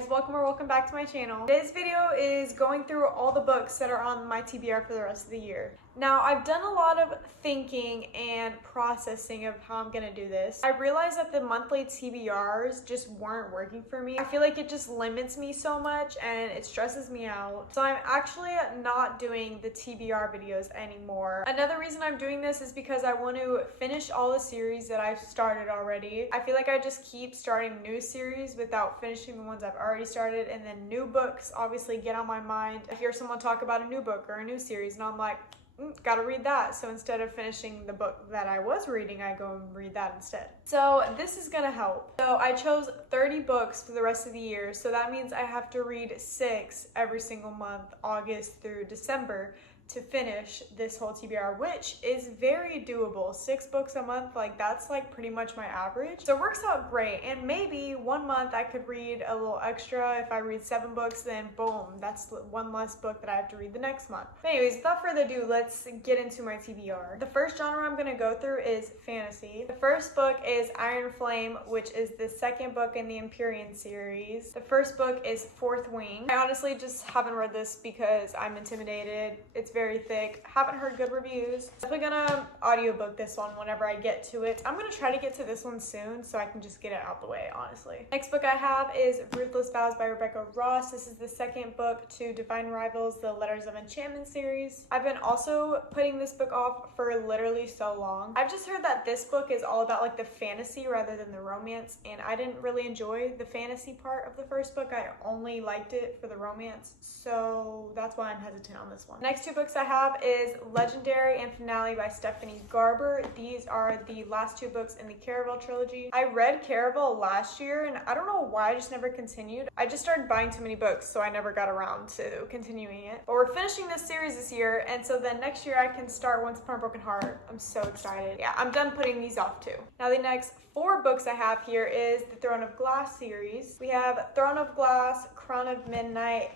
guys, welcome back to my channel. Today's video is going through all the books that are on my TBR for the rest of the year. Now, I've done a lot of thinking and processing of how I'm gonna do this. I realized that the monthly TBRs just weren't working for me. I feel like it just limits me so much and it stresses me out. So I'm actually not doing the TBR videos anymore. Another reason I'm doing this is because I want to finish all the series that I've started already. I feel like I just keep starting new series without finishing the ones I've already started, and then new books obviously get on my mind. I hear someone talk about a new book or a new series and I'm like, gotta read that. So instead of finishing the book that I was reading, I go and read that instead. So this is gonna help. So I chose 30 books for the rest of the year. So that means I have to read 6 every single month, August through December, to finish this whole TBR, which is very doable. 6 books a month, like that's like pretty much my average. So it works out great. And maybe one month I could read a little extra. If I read 7 books, then boom, that's one less book that I have to read the next month. But anyways, without further ado, let's get into my TBR. The first genre I'm gonna go through is fantasy. The first book is Iron Flame, which is the second book in the Empyrean series. The first book is Fourth Wing. I honestly just haven't read this because I'm intimidated. It's very thick. Haven't heard good reviews. I'm gonna audiobook this one whenever I get to it. I'm gonna try to get to this one soon so I can just get it out the way, honestly. Next book I have is Ruthless Vows by Rebecca Ross. This is the second book to Divine Rivals, the Letters of Enchantment series. I've been also putting this book off for literally so long. I've just heard that this book is all about like the fantasy rather than the romance, and I didn't really enjoy the fantasy part of the first book. I only liked it for the romance, so that's why I'm hesitant on this one. Next 2 books I have is Legendary and Finale by Stephanie Garber. These are the last 2 books in the Caraval trilogy. I read Caraval last year and I don't know why I just never continued. I just started buying too many books, so I never got around to continuing it. But we're finishing this series this year, and so then next year I can start Once Upon a Broken Heart. I'm so excited. Yeah, I'm done putting these off too. Now the next 4 books I have here is the Throne of Glass series. We have Throne of Glass, Crown of Midnight,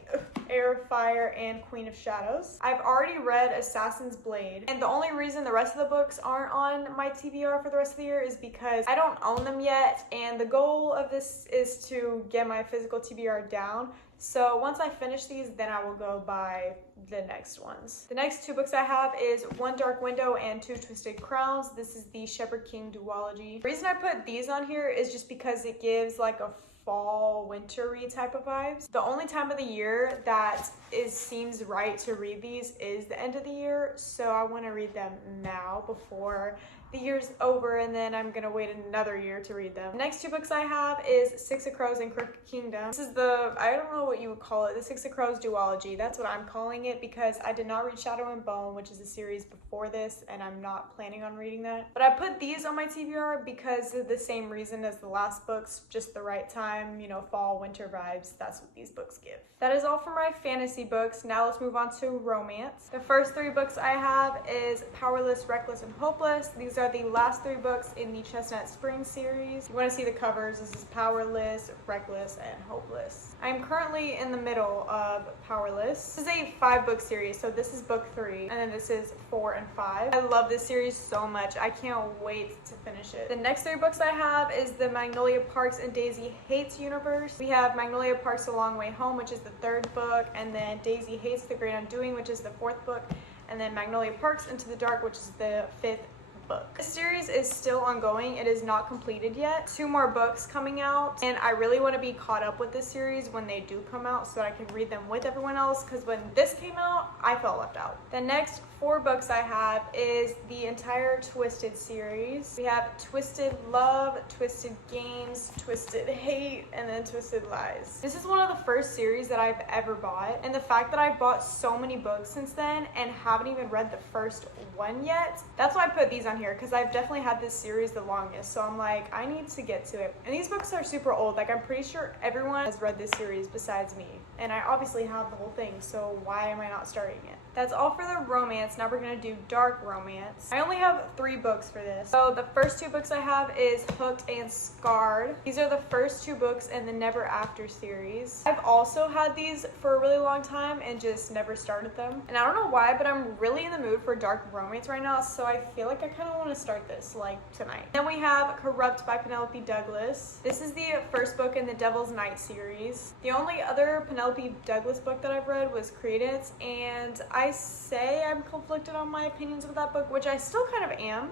Heir of Fire, and Queen of Shadows. I've already read Assassin's Blade, and the only reason the rest of the books aren't on my TBR for the rest of the year is because I don't own them yet, and the goal of this is to get my physical TBR down. So once I finish these, then I will go buy the next ones. The next 2 books I have is One Dark Window and Two Twisted Crowns. This is the Shepherd King duology. The reason I put these on here is just because it gives like a fall wintery type of vibes. The only time of the year that seems right to read these is the end of the year, so I want to read them now before the year's over, and then I'm gonna wait another year to read them. The next 2 books I have is Six of Crows and Crooked Kingdom. This is the, I don't know what you would call it, the Six of Crows duology. That's what I'm calling it because I did not read Shadow and Bone, which is a series before this, and I'm not planning on reading that. But I put these on my TBR because of the same reason as the last books, just the right time, you know, fall, winter vibes. That's what these books give. That is all for my fantasy books. Now let's move on to romance. The first 3 books I have is Powerless, Reckless, and Hopeless. These are the last 3 books in the Chestnut Springs series. You want to see the covers. This is Powerless, Reckless, and Hopeless. I'm currently in the middle of Powerless. This is a 5-book series, so this is book 3, and then this is 4 and 5. I love this series so much. I can't wait to finish it. The next 3 books I have is the Magnolia Parks and Daisy Hates universe. We have Magnolia Parks: A Long Way Home, which is the 3rd book, and then Daisy Hates: The Great Undoing, which is the 4th book, and then Magnolia Parks Into the Dark, which is the 5th book. This series is still ongoing. It is not completed yet. 2 more books coming out, and I really want to be caught up with this series when they do come out so that I can read them with everyone else, because when this came out, I felt left out. The next 4 books I have is the entire Twisted series. We have Twisted Love, Twisted Games, Twisted Hate, and then Twisted Lies. This is one of the first series that I've ever bought, and the fact that I've bought so many books since then and haven't even read the first one yet, that's why I put these on here, because I've definitely had this series the longest, so I'm like, I need to get to it. And these books are super old. Like, I'm pretty sure everyone has read this series besides me, and I obviously have the whole thing, so why am I not starting it? That's all for the romance romance. Now we're gonna do dark romance. I only have 3 books for this. So the first 2 books I have is Hooked and Scarred. These are the first 2 books in the Never After series. I've also had these for a really long time and just never started them. And I don't know why, but I'm really in the mood for dark romance right now, so I feel like I kind of want to start this like tonight. Then we have Corrupt by Penelope Douglas. This is the first book in the Devil's Night series. The only other Penelope Douglas book that I've read was Credence, and I say I'm conflicted on my opinions of that book, which I still kind of am.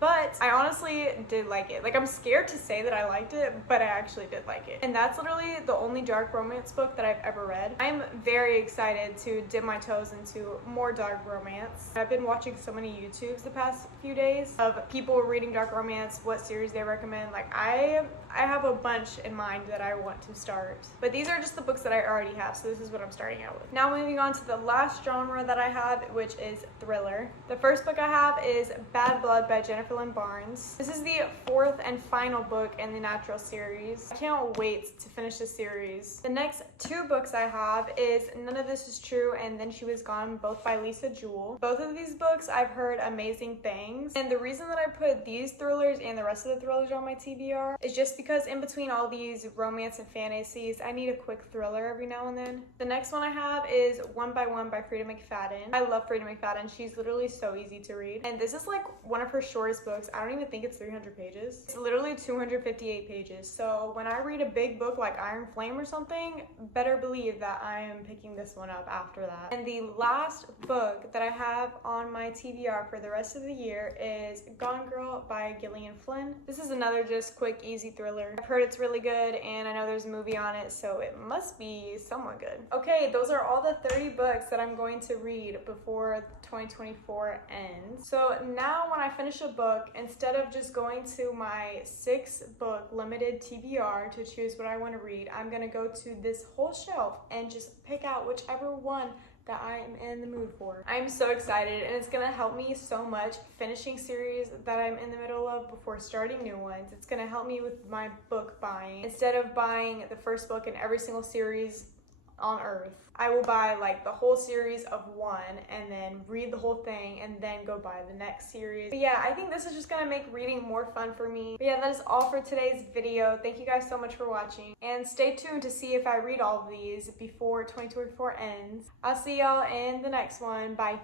But I honestly did like it. Like, I'm scared to say that I liked it, but I actually did like it. And that's literally the only dark romance book that I've ever read. I'm very excited to dip my toes into more dark romance. I've been watching so many YouTubes the past few days of people reading dark romance, what series they recommend. Like, I have a bunch in mind that I want to start. But these are just the books that I already have, so this is what I'm starting out with. Now moving on to the last genre that I have, which is thriller. The first book I have is Bad Blood by Jennifer Lynn Barnes. This is the 4th and final book in the Natural series. I can't wait to finish this series. The next 2 books I have is None of This Is True and Then She Was Gone, both by Lisa Jewell. Both of these books I've heard amazing things, and the reason that I put these thrillers and the rest of the thrillers on my TBR is just because in between all these romance and fantasies, I need a quick thriller every now and then. The next one I have is One by One by Freida McFadden. I love Freida McFadden. She's literally so easy to read, and this is like one of her shortest books. I don't even think it's 300 pages. It's literally 258 pages. So when I read a big book like Iron Flame or something, better believe that I am picking this one up after that. And the last book that I have on my TBR for the rest of the year is Gone Girl by Gillian Flynn. This is another just quick, easy thriller. I've heard it's really good, and I know there's a movie on it, so it must be somewhat good. Okay, those are all the 30 books that I'm going to read before 2024 ends. So now when I finish a book, instead of just going to my 6-book limited TBR to choose what I want to read, I'm going to go to this whole shelf and just pick out whichever one that I am in the mood for. I'm so excited, and it's gonna help me so much finishing series that I'm in the middle of before starting new ones. It's gonna help me with my book buying. Instead of buying the first book in every single series on earth, I will buy like the whole series of one and then read the whole thing and then go buy the next series. But yeah, I think this is just gonna make reading more fun for me. But yeah, that is all for today's video. Thank you guys so much for watching, and stay tuned to see if I read all of these before 2024 ends. I'll see y'all in the next one. Bye.